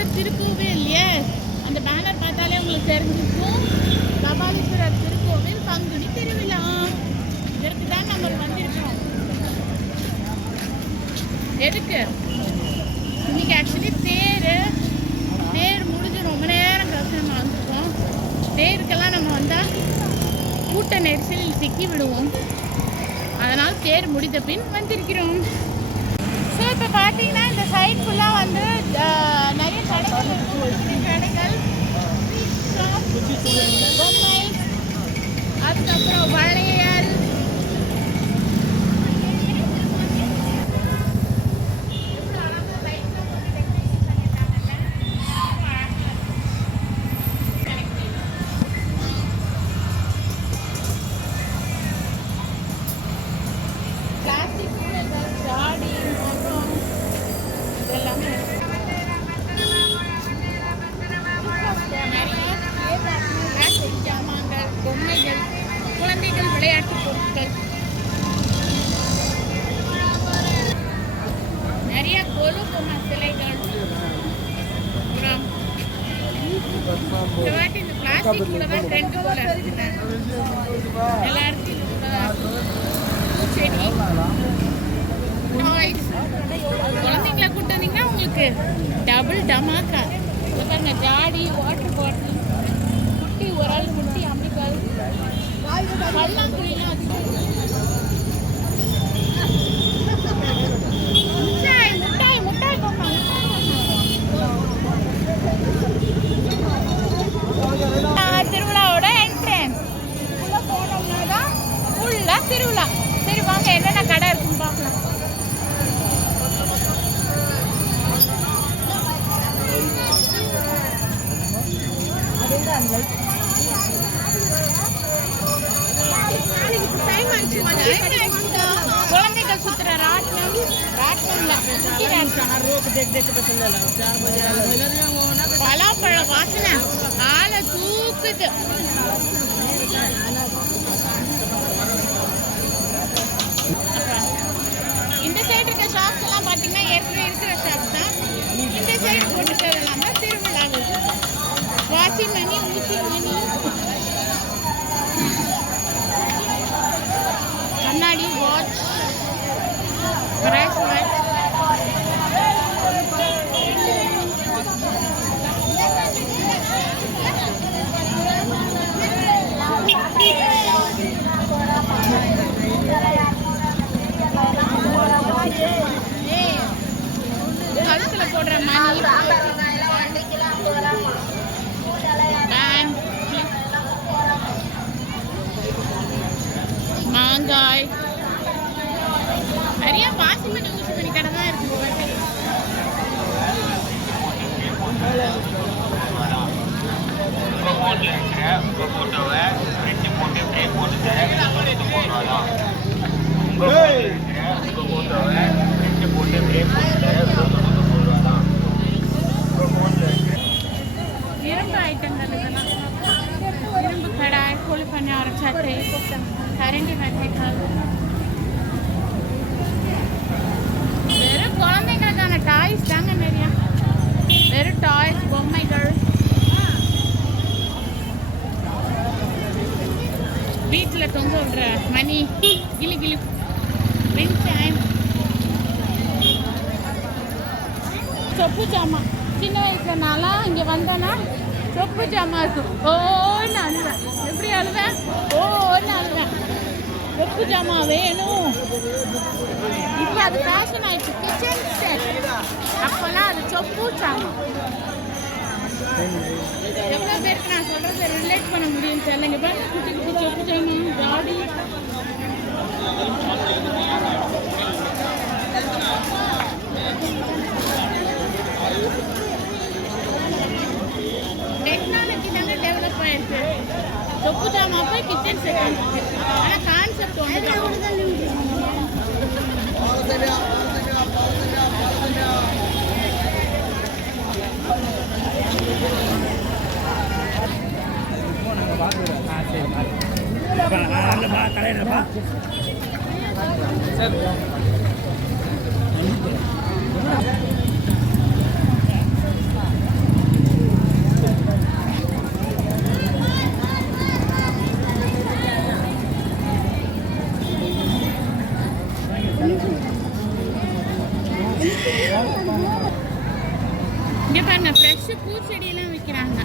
கபாலீஸ்வரர் திருக்கோவில். எஸ், அந்த பேனர் பார்த்தாலே உங்களுக்கு தெரிஞ்சிருக்கும். கபாலீஸ்வரர் திருக்கோவில் பங்குனி திருவிழா. இதற்கு தான் நம்ம வந்திருக்கோம். எதுக்கு? இன்னைக்கு ஆக்சுவலி தேர் முடிஞ்சு ரொம்ப நேரம் கழிச்சு நம்ம வந்திருக்கோம். தேருக்கெல்லாம் நம்ம வந்தால் கூட்ட நெரிசலில் சிக்கி விடுவோம். அதனால் தேர் முடிந்த பின் வந்திருக்கிறோம். ஸோ இப்போ பார்த்தீங்கன்னா இந்த சைட் ஃபுல்லாக வந்து நிறைய கடைகள் இருக்கும். கடைகள், பொம்மை, அதுக்கப்புறம் வளையல், பொம்மைகள், குழந்தைகள் விளையாட்டு பொருட்கள், நிறைய கொலு பொம்மை சிலைகள். இந்த வாட்டி இந்த பிளாஸ்டிக் கூட தான் ட்ரெண்ட் போல இருக்குங்க. எல்லா இடத்துலையும் செடி, டாய்ஸ். குழந்தைங்களை கூட்டு வந்தீங்கன்னா உங்களுக்கு டபுள் டமாக்கா. பாருங்க, ஜாடி, வாட்டர் பாட்டில், குட்டி உரல், குட்டி அம்மிக்கல், பல்லாங்குழிலாம் வச்சு முட்டாய் பொம்மை. திருவிழாவோட என்ட்ரன்ஸ் உள்ள போனோம்னா தான் ஃபுல்லா திருவிழா. சரி வாங்க, என்னென்ன கடை இருக்குன்னு பார்க்கலாம். குழந்தைகள் சுத்துற ராட்டினம், பலாப்பழ வாசனை ஆளை தூக்குது. இந்த சைடு இருக்க ஷாப்ஸ் எல்லாம் பார்த்தீங்கன்னா ஏற்கனவே இருக்கிற ஷாப்ஸ் தான். இந்த சைடு போட்டுக்கிறது எல்லாமே திருவிழாவுக்கு. வாசி மணி, ஊசி மணி, கண்ணாடி, வாட்ச், பிரேஸ்லெட், கழுத்துல போடுற மணி, மாங்காய், நிறைய வாசி மணி, ஊசி மணி கடை தான் இருக்கு. இரும்பு ஐட்டங்கள் இதெல்லாம். இரும்பு கடாய், கோழி பண்ணை, அரைச்சட்டை, கரண்டி வகைகள். வெறும் குழந்தைங்களுக்கான டாய்ஸ் தாங்க நிறையா. வெறும் டாய்ஸ், பொம்மைகள், வீட்டில் தொங்க விடுற மணி, கிளி கிளி, வெங்காயம், சொப்பு ஜாமான். சின்ன வயசுலனால இங்கே வந்தேன்னா சொப்பு ஜாமான் இருக்கும். ஓன்னு அழுவேன். எப்படி அழுவேன்? ஓன்னு அழுவேன். சொப்பு ஜாமான் வேணும். இப்போ அது ஃபேஷன் ஆயிடுச்சு. Kitchen set. அப்போல்லாம் அது சொப்பு ஜாமான். எவ்வளோ பேருக்கு நான் சொல்கிறது ரிலேட் பண்ண முடியும்னு தெரியல. இங்கே பாருங்க, குட்டி குட்டி சொப்பு ஜாமான், ஜாடி. டெக்னாலஜி தாங்க டெவலப் ஆயிருக்கு. சொப்பு ஜாமான் போய் கிச்சன் செட் வந்துருக்கு. ஆனால் கான்செப்ட் ஒன்று பாருங்க ஃப்ரெஷ்ஷு பூச்செடியெல்லாம் விற்கிறாங்க.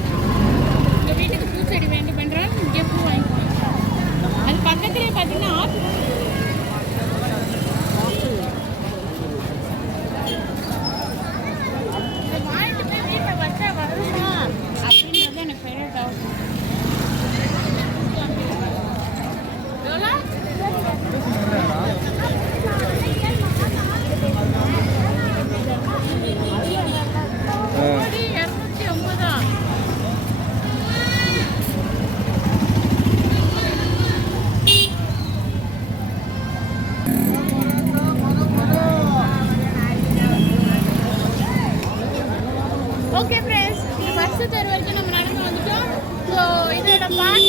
உங்கள் வீட்டுக்கு பூச்செடி வேண்டும் என்றால் இங்கே பூ வாங்கிக்குவாங்க. அது பக்கத்துலேயே பார்த்தீங்கன்னா ஆற்று இதை வாங்கிட்டு போய் வீட்டில் வச்சா வருமா அப்படின்றது எனக்கு பெரிய டவுட். எவ்வளோ? கோடி 250. ஓகே ஃப்ரெண்ட்ஸ், இந்த பஸ் தெரு வரைக்கும் நம்ம நடந்து வந்துட்டோம். ஸோ இதோட பார்ட்